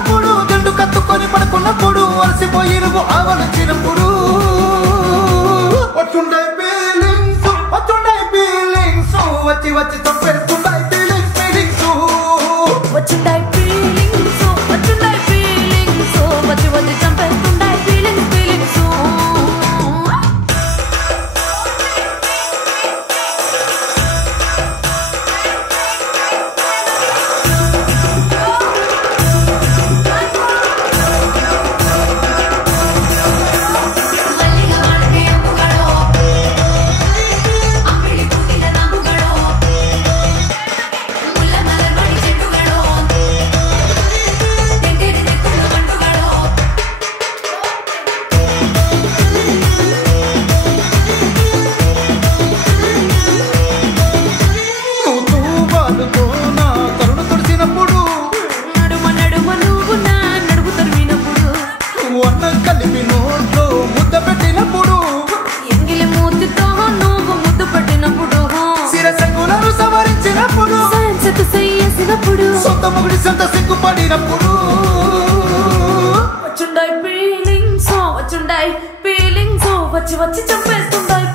వచ్చినప్పుడు జండు కత్తుకొని పడుకున్నప్పుడు అలసిపోయి నువ్వు ఆవలించినప్పుడు వచ్చుండే ఫీలింగ్స్ వచ్చి వచ్చి తప్పేస్తుంటాయి ఫీలింగ్స్ వచ్చుంటాయి ఫీలింగ్స్ వచ్చి వచ్చి చంపేస్తుంటాయి ఫీలింగ్స్ కలిపి నోట్లో ముద్ద పెట్టినప్పుడు ఎంగిలి మూతితో నువ్వు ముద్దు పెట్టినప్పుడు శిరసంగులను సవరించినప్పుడు చేసినప్పుడు సొంత మొగుడి సొంత సిగ్గుపడినప్పుడు వచ్చుండాయి ఫీలింగ్స్ వచ్చి వచ్చి చంపేస్తుంటాయి